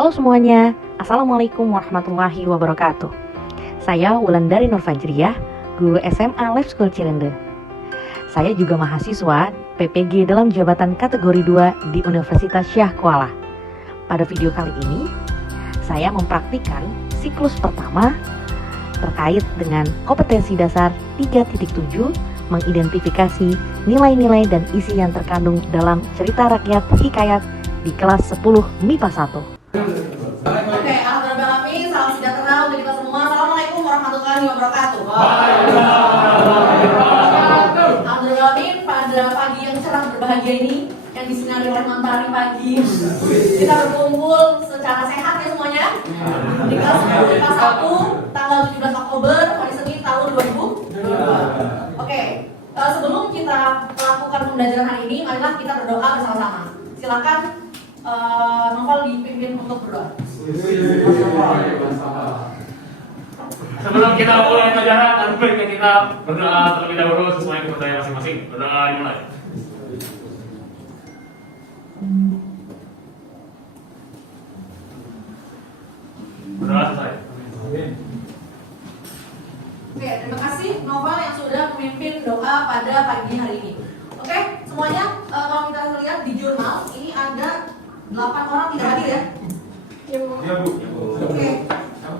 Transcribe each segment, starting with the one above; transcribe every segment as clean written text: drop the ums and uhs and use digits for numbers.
Halo semuanya, Assalamualaikum warahmatullahi wabarakatuh. Saya Wulandari Nur Fajriyah, guru SMA Life School Cirende. Saya juga mahasiswa PPG dalam jabatan kategori 2 di Universitas Syah Kuala. Pada video kali ini, saya mempraktikkan siklus pertama terkait dengan kompetensi dasar 3.7, mengidentifikasi nilai-nilai dan isi yang terkandung dalam cerita rakyat hikayat di kelas 10 MIPA 1. Oke, alhamdulillah, salam sejahtera untuk kita semua. Assalamualaikum warahmatullahi wabarakatuh. Alhamdulillah, pada pagi yang cerah berbahagia ini, yang disinari oleh matahari pagi, kita berkumpul secara sehat ya semuanya di kelas 10 MIPA 1 tanggal 17 Oktober hari Senin tahun 2022. Oke, sebelum kita melakukan pembelajaran hari ini, marilah kita berdoa bersama-sama. Silakan Novel dipimpin untuk berdoa. Sebelum kita mulai pelajaran, lebih baik kita berdoa terlebih dahulu sesuai kepercayaan masing-masing. Berdoa dimulai. Berdoa selesai. Oke, terima kasih Novel yang sudah memimpin doa pada pagi hari ini. Oke, semuanya kalau kita lihat di jurnal ini ada 8 orang tidak hadir ya? Ya Bu. Oke,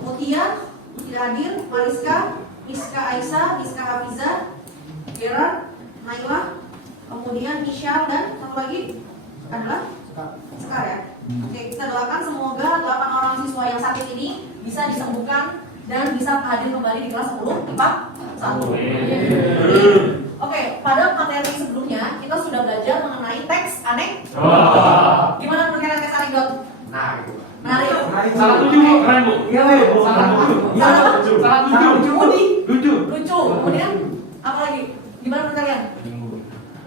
Mutia tidak hadir, Mariska, Miska Aisyah, Miska Hafiza, Gerard, Naila, kemudian Isyal dan satu lagi adalah Sekar ya. Oke, kita doakan semoga 8 orang siswa yang sakit ini bisa disembuhkan dan bisa hadir kembali di kelas 10 MIPA 1. Oke, pada materi sebelumnya kita sudah belajar mengenai teks anekdot. Gimana pengertian teks anekdot? Menarik. Salah tujuh, keren Bu. Iya, Bu. Salah tujuh. Lucu. Kemudian apa lagi? Gimana pengertian?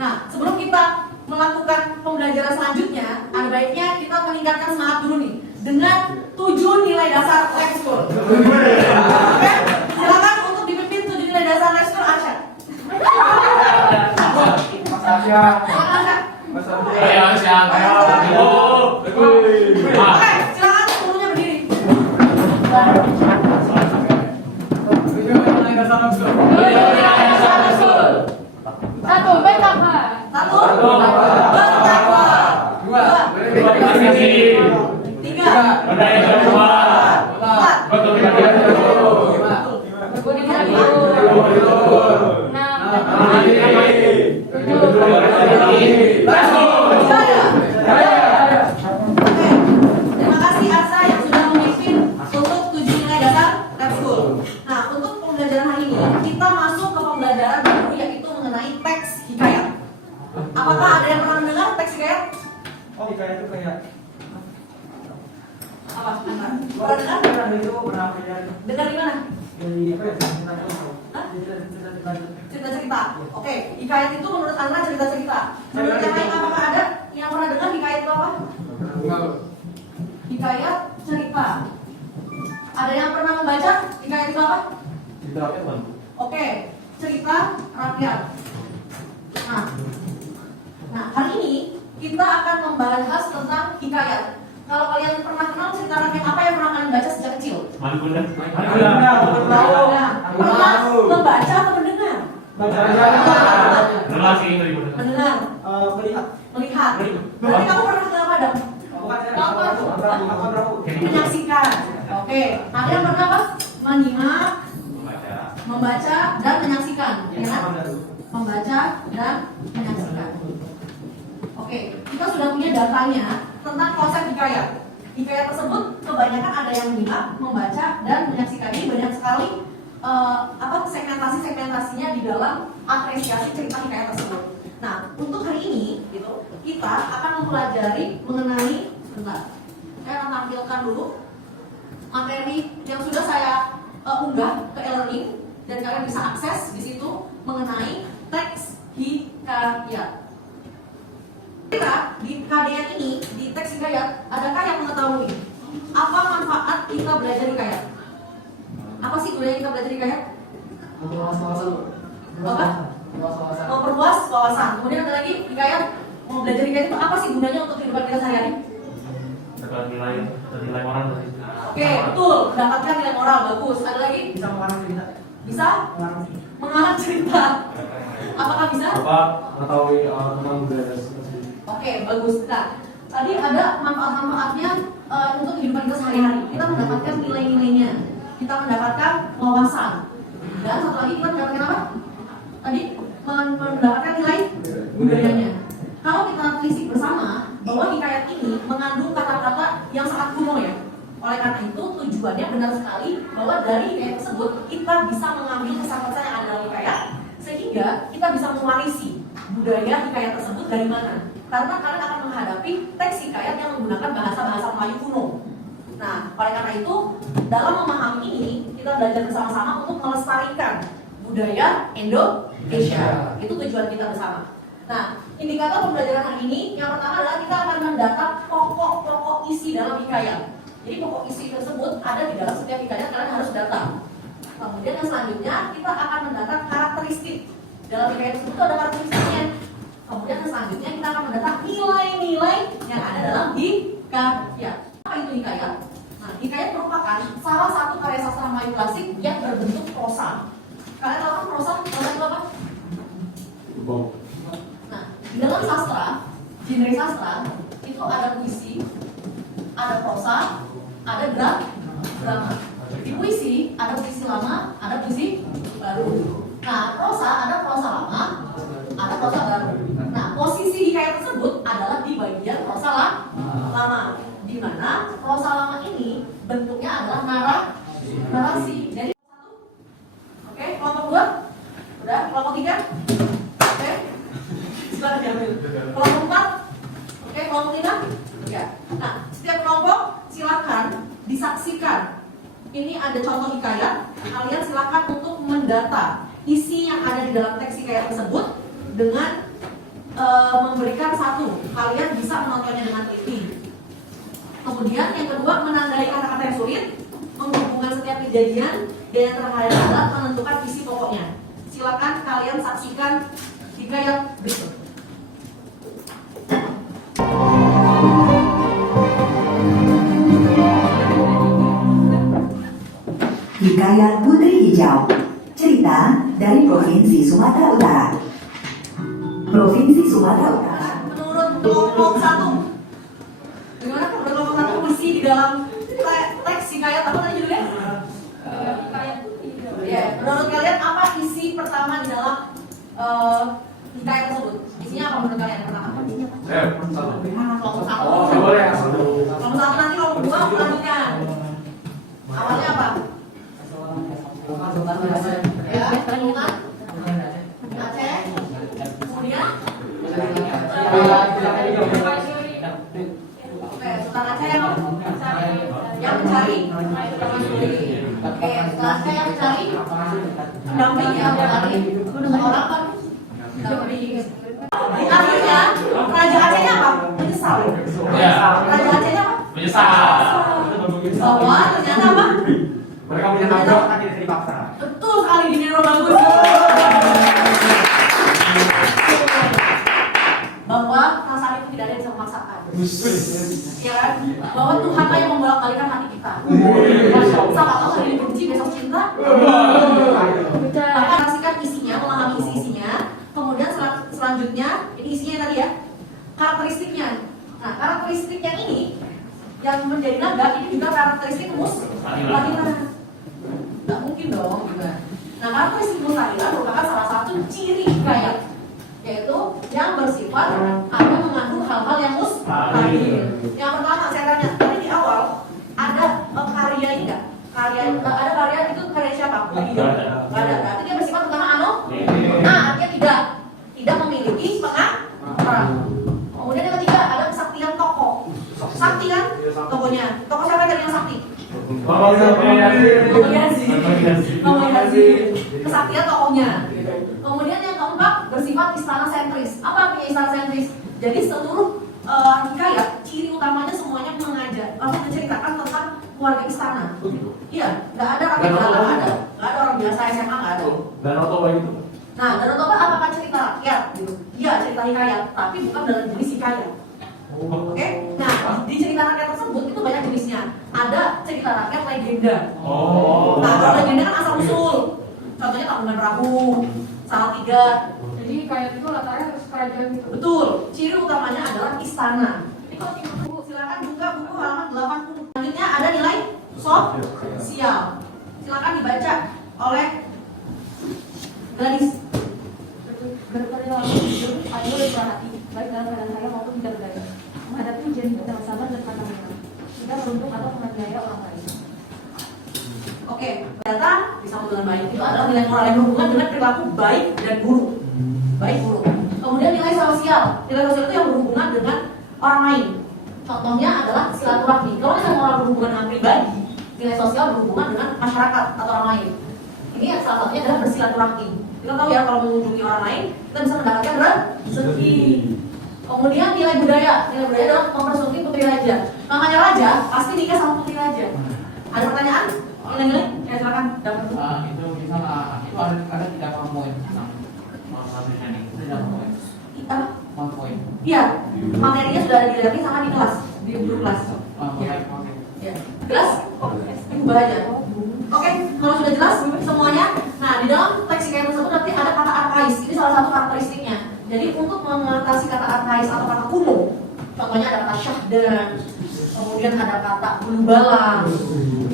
Nah, sebelum kita melakukan pembelajaran selanjutnya, ada baiknya kita meningkatkan semangat dulu nih dengan 7 nilai dasar Life School. Oke, silakan untuk dipimpin 7 nilai dasar Life School Arsyad. Ayo, siang. Oke, silakan seluruhnya berdiri. Satu, bertakwa. Satu, bertakwa. Dua, Berdiskusi. tiga, Berdaya kedua. empat, Betul. Terima kasih Arsa yang sudah memimpin untuk 7 nilai dasar Life School. Nah, untuk pembelajaran hari ini kita masuk ke pembelajaran baru yaitu mengenai teks hikayat. Apakah ada yang pernah mendengar teks hikayat? Oh, hikayat itu kayak Apa? Pernah dengar? pernah kayak Dengar di mana? di apa ya? Hah? Cerita-cerita. Cerita-cerita. Oke, hikayat itu menurut Anda cerita-cerita. Menurut yang lain apakah ada yang pernah dengar hikayat itu apa? Hikayat cerita. Ada yang pernah membaca hikayat itu apa? Cerita apa ya, Bang? Oke, cerita rakyat. Nah, hari ini kita akan membahas tentang hikayat. Kalau kalian pernah kenal cerita rakyat apa yang pernah kalian baca sejak kecil? Manggula. Nah, pernah membaca atau mendengar? Relasi dari Bu. Mendengar, melihat. Berarti kamu pernah kenal apa dong? Menyaksikan. Oke, ada yang pernah apa? Menyimak, membaca dan menyaksikan, ya kan? Membaca dan menyaksikan. Oke, kita sudah punya datanya tentang konsep hikayat. Hikayat tersebut kebanyakan ada yang menyimak, membaca dan menyaksikan. Ini banyak sekali segmentasinya di dalam apresiasi cerita hikayat tersebut. Nah, untuk hari ini gitu, kita akan mempelajari mengenai saya akan tampilkan dulu materi yang sudah saya unggah ke e-learning dan kalian bisa akses di situ mengenai teks hikayat. Kira di KDN ini, di teks hikayat, adakah yang mengetahui apa manfaat kita belajar hikayat? Apa sih gunanya kita belajar hikayat? Apa? Memperluas wawasan. Kemudian ada lagi hikayat. Mau belajar hikayat itu apa sih gunanya untuk kehidupan kita sehari-hari? dapat nilai moral dari Oke, betul. Mendapatkan nilai moral bagus. Ada lagi? Bisa mengarang cerita. Bisa? Mengarang cerita. Apakah bisa? Apa mengetahui tentang budaya tersebut? Oke, bagus. Nah, tadi ada manfaat-manfaatnya untuk kehidupan kita sehari-hari. Kita mendapatkan nilai-nilainya. Kita mendapatkan wawasan. Dan satu lagi kita mendapatkan apa? Tadi mendapatkan nilai budayanya. Kalau kita telisik bersama bahwa hikayat ini mengandung kata-kata yang sangat kuno ya. Oleh karena itu tujuannya benar sekali bahwa dari hikayat tersebut kita bisa mengambil kesan-kesan yang ada dalam hikayat sehingga kita bisa mewarisi budaya hikayat tersebut dari mana. Karena kalian akan menghadapi teks hikayat yang menggunakan bahasa-bahasa Melayu kuno. Nah, oleh karena itu dalam memahami ini kita belajar bersama-sama untuk melestarikan budaya Indonesia. Itu tujuan kita bersama. Nah, indikator pembelajaran hari ini yang pertama adalah kita akan mendata pokok-pokok isi dalam hikayat. Jadi pokok isi tersebut ada di dalam setiap hikayat, kalian harus data. Kemudian yang selanjutnya kita akan mendata karakteristik. Dalam hikayat tersebut ada karakteristiknya. Kemudian yang selanjutnya kita akan mendata nilai-nilai yang ada dalam hikayat. Apa itu hikayat? Nah, hikayat merupakan salah satu karya sastra Melayu klasik yang berbentuk prosa. Kalian tahu kan prosa? Prosa itu apa? Nah, di dalam sastra, genre sastra itu ada puisi, ada prosa, ada drama. Di puisi ada puisi lama, ada puisi baru. Nah, prosa ada prosa lama, ada prosa baru. Nah, posisi hikayat tersebut adalah di bagian prosa lama, di mana prosa lama ini bentuknya adalah narasi. Jadi oke, kelompok 2, udah, kelompok 3, oke, silakan diambil. Kelompok 4, oke, kelompok 5, ya. Nah, setiap kelompok silakan disaksikan. Ini ada contoh hikayat. Kalian silakan untuk mendata isi yang ada di dalam teks hikayat tersebut dengan memberikan satu. Kalian bisa menontonnya dengan teliti. Kemudian yang kedua, menandai kata-kata yang sulit, menghubungkan setiap kejadian, dan yang terakhir adalah menentukan isi pokoknya. Silakan kalian saksikan hikayat berikut. Hikayat Putri Hijau. Cerita dari Provinsi Sumatera Utara. Provinsi Sumatera Utara. Menurut kelompok 1, gimana menurut kelompok 1 isi di dalam teks hikayat apa tadi judulnya? Ya, menurut kalian apa isi pertama di dalam hikayat tersebut? Isinya apa menurut kalian pertama? Kelompok 1. boleh. Kelompok 1 nanti kelompok 2 melanjutkan. Awalnya apa? Ya, Sultan Aceh. Kemudian oke, Sultan Aceh yang mencari. Oke, setelah Aceh yang mencari pendampingnya mencari seorang apa? Pendamping. Di akhirnya Raja Acehnya apa? Menyesal. Ya. Raja Acehnya apa? Menyesal. Bahwa ternyata apa? Mereka punya nabrak kan tidak dipaksa. Betul sekali, di Nero bagus. Bahwa perasaan itu tidak ada yang bisa memaksakan. Ya kan? Bahwa Tuhanlah yang membolak-balikan hati kita. Sama tahu hari ini benci, besok cinta. Maka pastikan isinya, memahami isi-isinya. Kemudian selanjutnya, ini isinya tadi ya, karakteristiknya. Nah, karakteristik yang ini yang menjadi naga ini juga karakteristik mustahila. Nggak mungkin dong juga. Nah, karakteristik mustahila merupakan salah satu ciri hikayat, yaitu yang bersifat atau mengandung hal-hal yang mustahil. Yang pertama saya tanya tadi di awal ada karya ini nggak? Ada karya itu karya siapa? Nggak ada. Berarti dia bersifat tentang artinya tidak memiliki pengarang. Kemudian yang ketiga ada kesaktian tokoh. Sakti kan? Tokohnya. Tokoh siapa yang sakti? Kesaktian tokohnya. Kemudian yang keempat bersifat istana sentris. Apa artinya istana sentris? Jadi seluruh hikayat ciri utamanya semuanya menceritakan tentang keluarga istana. Iya, nggak ada rakyat nggak ada orang biasa SMA nggak ada. Dan Otoba itu. Nah, Danau Toba apakah cerita rakyat? Gitu. Iya, cerita hikayat, tapi bukan dalam jenis hikayat. Oke? Nah, di cerita rakyat tersebut ada cerita rakyat legenda. Oh. Nah, kalau legenda kan asal usul. Contohnya Tangkuban Perahu, Salatiga. Jadi kayak itu latarnya harus kerajaan gitu. Betul. Ciri utamanya adalah istana. Bu, silakan buka buku halaman 80. Selanjutnya ada nilai sosial. Silakan dibaca oleh Gladys. Berperilaku jujur, adil dan berhati, baik dalam keadaan kaya maupun tidak berdaya. Menghadapi ujian hidup dengan sabar dan pantang menyerah. Tidak merunduk atau menganiaya orang lain. Oke, ternyata disambut dengan baik itu adalah nilai moral yang berhubungan dengan perilaku baik dan buruk. Baik buruk. Kemudian nilai sosial. Nilai sosial itu yang berhubungan dengan orang lain. Contohnya adalah silaturahmi. Kalau nilai moral berhubungan dengan pribadi, nilai sosial berhubungan dengan masyarakat atau orang lain. Ini yang salah satunya adalah bersilaturahmi. Kita tahu ya kalau mengunjungi orang lain, kita bisa mendapatkan rezeki. Kemudian nilai budaya. Nilai budaya adalah mempersatukan putri raja. Namanya raja, pasti nikah sama putri raja. Ada pertanyaan? Nilai-nilai? Ya silakan. Dapat dulu. Itu bisa itu ada 3 poin. Tidak poin. Kita, 4 poin. iya, materinya sudah ada di sama di kelas, di grup kelas. Ya. Ya. Jelas? Ubah aja. Oke, kalau sudah jelas semuanya. Nah, di dalam teks hikayat tersebut nanti ada kata arkais. Ini salah satu karakteristiknya. Jadi untuk mengatasi kata arkais atau kata kuno, contohnya ada kata syahdan, kemudian ada kata bulu balang,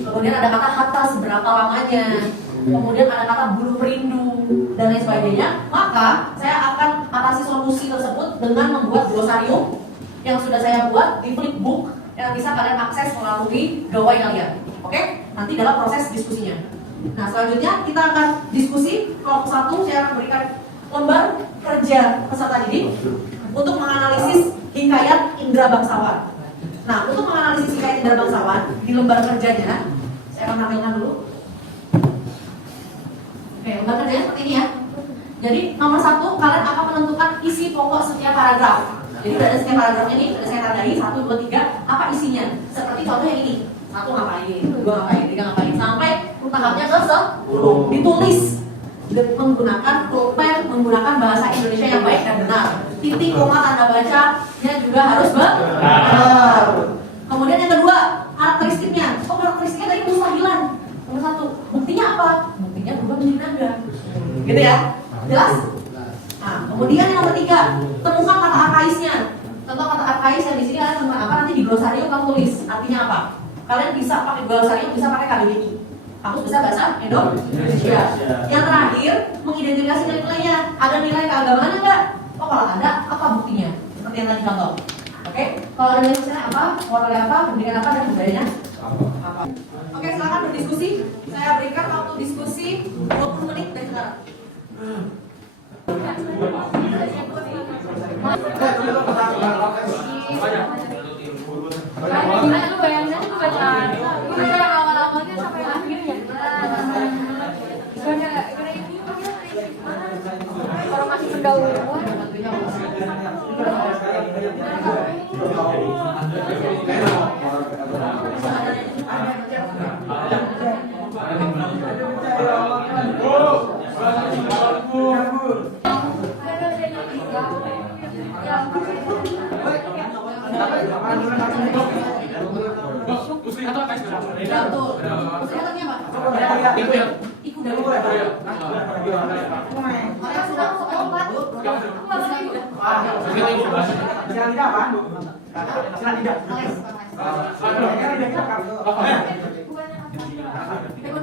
kemudian ada kata hatta seberapa lamanya, kemudian ada kata bulu perindu dan lain sebagainya. Maka saya akan atasi solusi tersebut dengan membuat glosarium yang sudah saya buat di Flipbook yang bisa kalian akses melalui gawai kalian. Oke? Nanti dalam proses diskusinya. Nah, selanjutnya kita akan diskusi. Kelompok 1 saya akan berikan lembar kerja peserta didik untuk menganalisis hikayat Indra Bangsawan. Nah, untuk menganalisis hikayat Indra Bangsawan di lembar kerjanya, saya akan tampilkan dulu. Oke, lembar kerjanya seperti ini ya. Jadi nomor 1, kalian akan menentukan isi pokok setiap paragraf. Jadi udah ada setiap paragrafnya nih, sudah saya tandai 1, 2, 3, apa isinya? Seperti contoh yang ini. 1 ngapain, 2 ngapain, 3 ngapain, sampai tahapnya ke 10. Ditulis menggunakan pulpen, menggunakan bahasa Indonesia yang baik dan benar. Titik, koma, tanda bacanya juga harus benar. Kemudian yang kedua, karakteristiknya. Oh, karakteristiknya tadi mustahilan. Nomor 1, buktinya apa? Buktinya berubah menjadi naga. Gitu ya? Jelas? Nah, kemudian yang nomor 3, temukan kata arkaisnya. Contoh kata arkais yang di sini kalian temukan apa? Nanti di glosarium kamu tulis. Artinya apa? Kalian bisa pakai glosarium, bisa pakai KBBI. Aku bisa bahasa Indonesia. Yang terakhir, mengidentifikasi nilai-nilainya. Ada nilai keagamaannya enggak? Oh, kalau ada, apa buktinya? Seperti yang tadi contoh. Oke? Kalau ada nilai apa? Warna apa? Pendidikan apa? Dan budayanya apa? Oke, silakan berdiskusi. Saya berikan waktu diskusi 20 menit dari sekarang. Gimana lu bayangin aja baca ini yang awal-awalnya sampai akhirnya. Karena ini orang masih pendahuluan. Ikut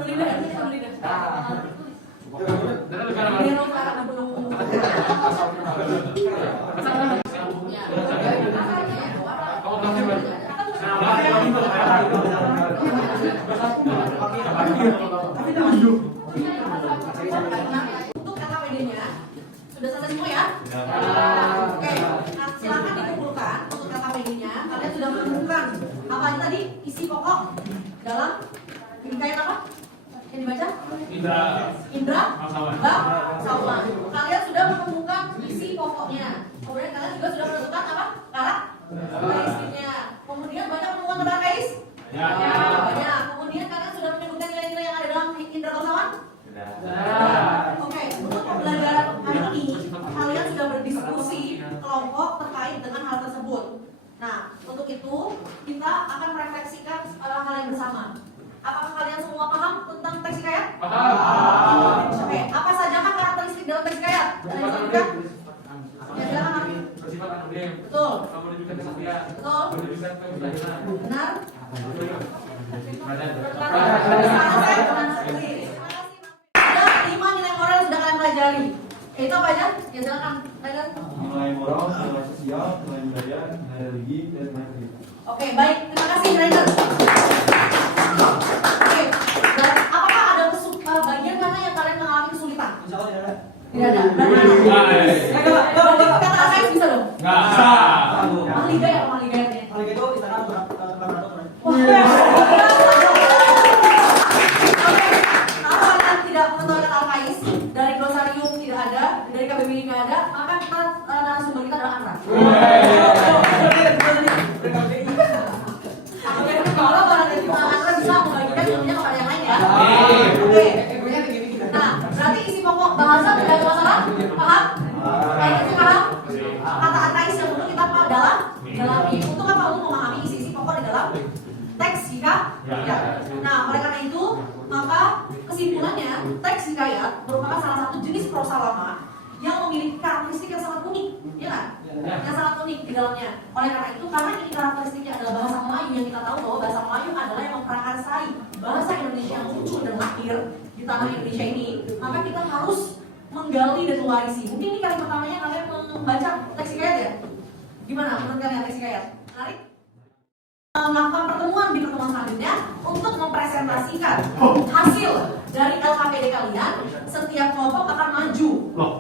dari untuk KKPD-nya sudah selesai semua ya? Oke, nah, silakan dikumpulkan untuk KKPD-nya. Kalian sudah menemukan apa aja tadi isi pokok dalam hikayat apa? Yang dibaca? Indra Bangsawan. Kalian sudah menemukan isi pokoknya. Kemudian kalian juga sudah menentukan apa? Karakteristiknya. Kemudian banyak menemukan kata arkais? Ya. Banyak. Kemudian kalian sudah menyebutkan nilai-nilai yang ada dalam Indra Bangsawan? Oke, untuk pembelajaran hari ini kalian sudah berdiskusi kelompok terkait dengan hal tersebut. Nah, untuk itu kita akan merefleksikan kalian bersama. Apakah kalian semua paham tentang teks hikayat? Paham. Oke, apa saja kan karakteristik dalam teks hikayat? Ada yang sebutkan? Ya, silakan Arif. Bersifat anonim. Betul. Menunjukkan kesaktian. Betul. Menunjukkan kemudahan. Benar? Ada 5 nilai moral yang sudah kalian pelajari. Itu apa aja? Ya silakan. Kalian. Nilai moral, nilai sosial, nilai budaya, nilai religi, dan nilai kehidupan. Oke, baik. Terima kasih, Rainer. Oke, dan apakah ada bagian mana yang kalian mengalami kesulitan? Insya Allah tidak ada. Tidak ada. Berarti kata saya bisa dong. Nggak sah. Ahli gaya atau ahli gaya? Kalau gitu, Instagram berapa? Wah, oke. Kalau kalian tidak mengetahui kata Al-Qais, dari glosarium tidak ada, dari KBBI nggak ada, maka kita narasumber kita adalah Andra. Kalau barangkali Andra bisa membagikan ilmunya kepada yang lain ya. Oke. Nah, berarti isi pokok bahasa tidak ada masalah? Paham? Kalian itu paham? Kata Al-Qais yang untuk kita dalami. Untuk apa? Untuk memahami isi-isi pokok di dalam teks hikayat. Nah, oleh karena itu, maka kesimpulannya teks hikayat merupakan salah satu jenis prosa lama yang memiliki karakteristik yang sangat unik, ya kan? Yang sangat unik di dalamnya. Oleh karena itu, karena ini karakteristiknya adalah bahasa Melayu yang kita tahu bahwa bahasa Melayu adalah yang memprakarsai bahasa Indonesia yang muncul dan lahir di tanah Indonesia ini, maka kita harus menggali dan mewarisi. Mungkin ini kali pertamanya kalian membaca teks hikayat ya? Gimana menurut kalian teks hikayat? Menarik? Melakukan pertemuan di pertemuan selanjutnya untuk mempresentasikan hasil dari LKPD kalian. Setiap kelompok akan maju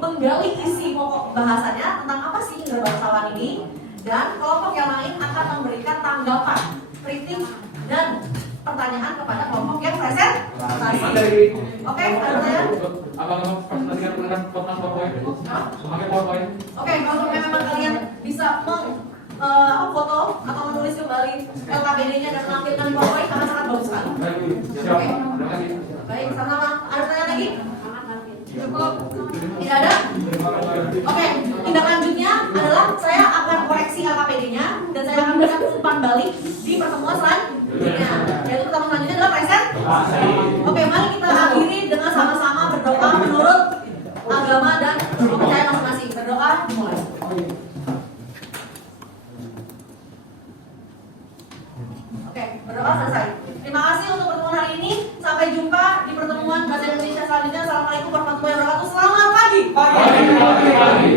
menggali isi pokok bahasanya tentang apa sih indera bangsawan ini, dan kelompok yang lain akan memberikan tanggapan, kritik, dan pertanyaan kepada kelompok yang presentasi. Oke, ada pertanyaan? Abang presentasikan menggunakan PowerPoint. Pakai PowerPoint. Oke, kalau memang kalian bisa foto atau menulis kembali LKPD-nya dan menampilkan di PowerPoint akan sangat bagus sekali. Siap. Terima kasih. Baik, sama-sama. Ada pertanyaan lagi? Cukup? Tidak ada? Oke, tindak lanjutnya adalah saya akan koreksi LKPD-nya dan saya akan berikan umpan balik di pertemuan selanjutnya. Yaitu pertemuan selanjutnya adalah presentasi. Oke, mari kita akhiri dengan sama-sama berdoa menurut agama dan kepercayaan masing-masing. Berdoa dimulai. Oke, berdoa selesai. Terima kasih untuk pertemuan hari ini. Sampai jumpa di pertemuan Bahasa Indonesia selanjutnya. Assalamualaikum warahmatullahi wabarakatuh. Selamat pagi. Pagi.